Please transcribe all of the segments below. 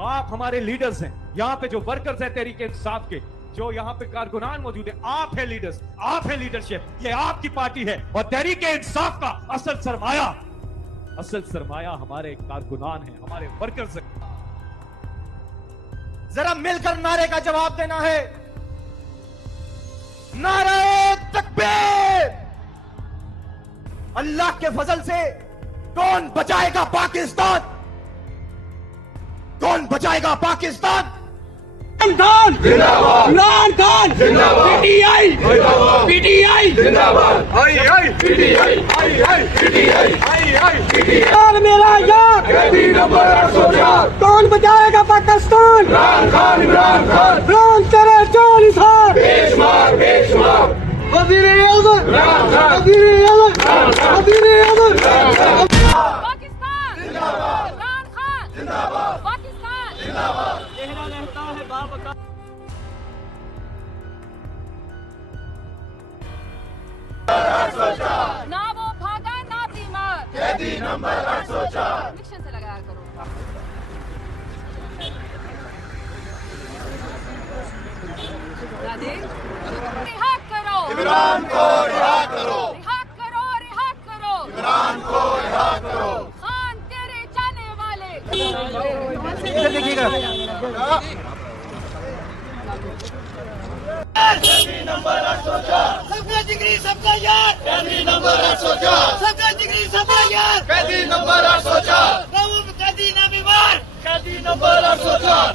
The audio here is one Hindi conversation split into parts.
आप हमारे लीडर्स हैं। यहाँ पे जो वर्कर्स हैं तहरीके इंसाफ के, जो यहाँ पे कारकुनान मौजूद है, आप है लीडर्स, आप है लीडरशिप, ये आपकी पार्टी है। और तहरीके इंसाफ का असल सरमाया हमारे कारकुनान है, हमारे वर्कर्स हैं। जरा मिलकर नारे का जवाब देना है। नारे तकबीर। अल्लाह के फजल से कौन बचाएगा पाकिस्तान? कौन बचाएगा पाकिस्तान? इमरान जिंदाबाद, इमरान खान जिंदाबाद, पीटीआई पीटीआई जिंदाबाद, पीटीआई पीटीआई मेरा यार कैदी नंबर 804। कौन बचाएगा पाकिस्तान? इमरान खान, इमरान खान, इमरान तेरे जान निसार, बेशुमार बेशुमार, वजीर आज़म इमरान खान, वजीर आज़म, वजीर आज़म। पाकिस्तान जिंदाबाद, इमरान खान जिंदाबाद, पाकिस्तान जिंदाबाद। चेहरा रहता है बाबका। ना वो भागा ना बीमार, कैदी नंबर 804। मिक्शन से लगाया करो। रिहा करो इमरान को रिहा करो, रिहा करो, रिहा करो, इमरान को रिहा करो। खान तेरे जाने वाले। देखिएगा कैदी नंबर 804, सबका जिगरी सबका यार, कैदी नंबर 804, सबका जिगरी सबका यार, कैदी नंबर 804, कैदी ना बीमार, कैदी नंबर 804।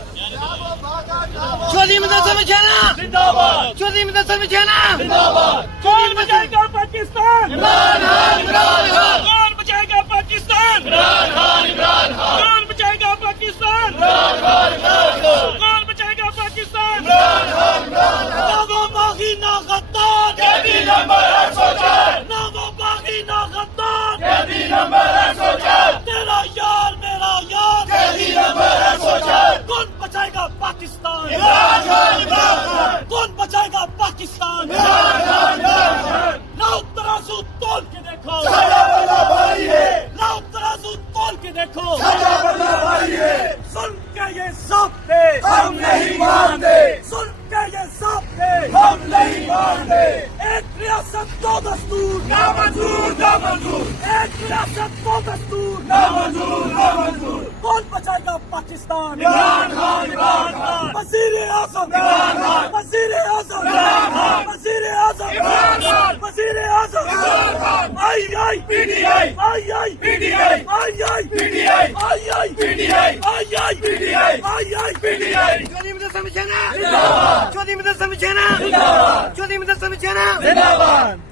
चोरी मदरसा में जाना जिंदाबाद, चोरी मदरसा में जाना जिंदाबाद। कौन बचाएगा पाकिस्तान? इमरान खान, इमरान खान, कौन बचाएगा पाकिस्तान? इमरान खान, इमरान खान, कौन बचाएगा पाकिस्तान? इमरान खान, इमरान खान, कौन बचाएगा पाकिस्तान? इमरान खान, इमरान खान। ना वो बागी ना गद्दार, कैदी नंबर 804, ना वो बागी ना गद्दार, कैदी नंबर 804, तेरा यार मेरा यार, कैदी नंबर 804। कौन बचाएगा पाकिस्तान? इमरान खान, इमरान खान, कौन बचाएगा पाकिस्तान? इमरान खान, इमरान खान। लाओ तराजू तोल के देखो, सारा बल्ला भाई है, लाओ तराजू तोल के देखो, सारा बल्ला भाई है। सुन के ये ज़ाब्ते हम नहीं मानते, सुन के ये ज़ाब्ते हम नहीं मानते। एक रियासत दो दस्तूर, ना मंजूर, ना मंजूर, एक रियासत दो दस्तूर, ना मंजूर, ना मंजूर। कौन बचाएगा पाकिस्तान? इमरान खान, इमरान खान, वज़ीर आज़म इमरान खान, वज़ीर आज़म इमरान खान, वज़ीर आज़म इमरान खान, वज़ीर आज़म इमरान खान। आई आई पीटीआई, आई आई पीटीआई, आई आई पीटीआई, आई आई पीटीआई, आई आई पीटीआई, आई आई पीटीआई। चोरी में समझना जिंदाबाद, चोरी में समझना जिंदाबाद, चोरी में समझना जिंदाबाद।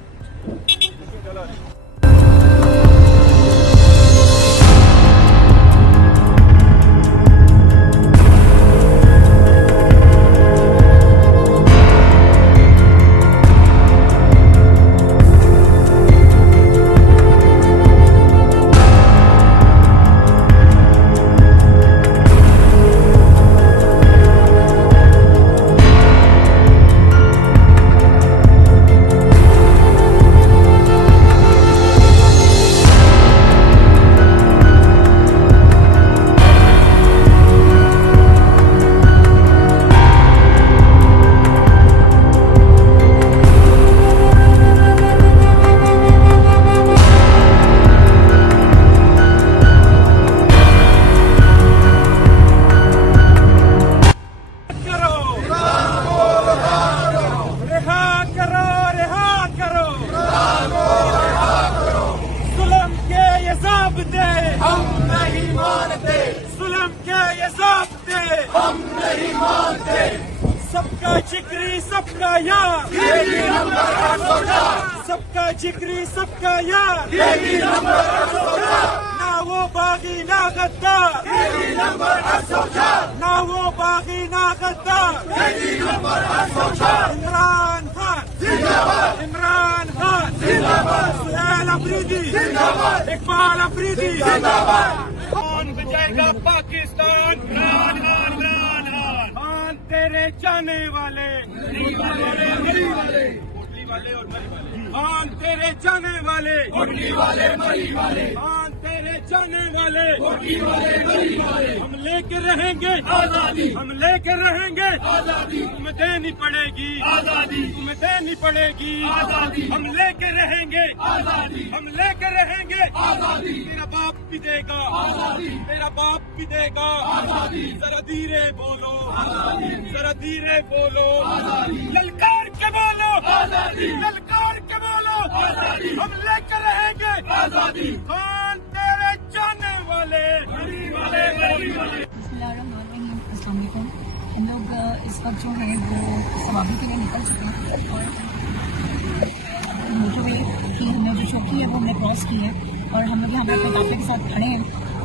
हम नहीं मानते, जुल्म के ये ज़ाब्ते हम नहीं मानते। सबका जिगरी सबका यार, कैदी नंबर 804, सबका जिगरी सबका यार, कैदी नंबर 804, ना वो बागी ना गद्दार, कैदी नंबर 804, ना वो बागी ना गद्दार, कैदी नंबर 804। इमरान खान जिंदाबाद, इमरान खान जिंदाबाद, सुहेल अफरीदी जिंदाबाद, इकबाल अफरीदी जिंदाबाद। कौन बचाएगा पाकिस्तान? इमरान खान इमरान खान खान तेरे जाने वाले खान तेरे जाने वाले उड़ने वाले मरी वाले, खान तेरे जाने वाले हम लेके रहेंगे आजादी, हम लेके रहेंगे आजादी, तुम्हें देनी पड़ेगी आजादी, तुम्हें देनी पड़ेगी आजादी, हम लेके रहेंगे आजादी, हम लेके रहेंगे आजादी, तेरा बाप भी देगा आजादी, तेरा बाप भी देगा आजादी, जरा धीरे बोलो आजादी, जरा धीरे बोलो आजादी, ललकार के बोलो आजादी, ललकार के बोलो आजादी, हम लेके रहेंगे आजादी, कौन तेरे जाने वाले अस्सलाम वालेकुम। हम लोग इस वक्त जो है वो सवारी के लिए निकल चुके हैं और मोटरवे की हमने जो चौकी है वो हमने क्रॉस की है और हम लोग यहाँ पे अपने काफिले के साथ खड़े हैं।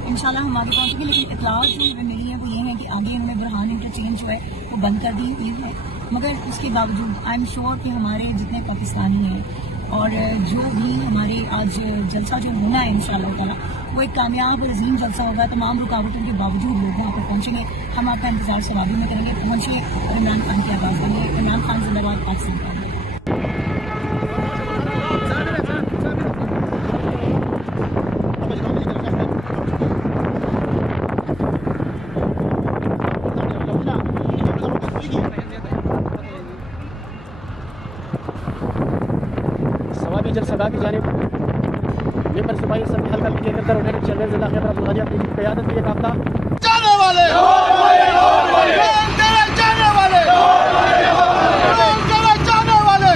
इंशाल्लाह हम आगे पहुँचेंगे, लेकिन इतलात जो मिली है वो ये है कि आगे इन्होंने बुरहान इंटरचेंज जो है वो बंद कर दी हुई है, मगर उसके बावजूद आई एम श्योर कि हमारे जितने पाकिस्तानी हैं और जो भी हमारे आज जलसा जो होना है इंशाअल्लाह ताला वो एक कामयाब और अजीम जलसा होगा। तमाम रुकावटों के बावजूद लोग वहाँ पर पहुँचेंगे। हम आपका इंतजार सवारी में करेंगे। पहुँचिए और इमरान खान की आवाज़ बनिए। इमरान खान जिंदाबाद, पाकिस्तान जिंदाबाद। सवाबी जलसगा की जानिब मेंबर सिपाही सब हल्का की लेकर उन्होंने चलने जिला खैबर अब्दुल्लाजी अपनी क़यादत में काम था जाने वाले तेरे जाने वाले तेरे जाने वाले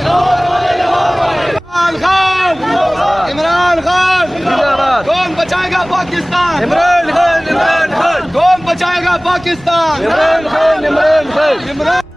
इमरान खान जिंदाबाद। कौन बचाएगा पाकिस्तान? इमरान खान, इमरान खान। कौन बचाएगा पाकिस्तान? इमरान खान, इमरान खान।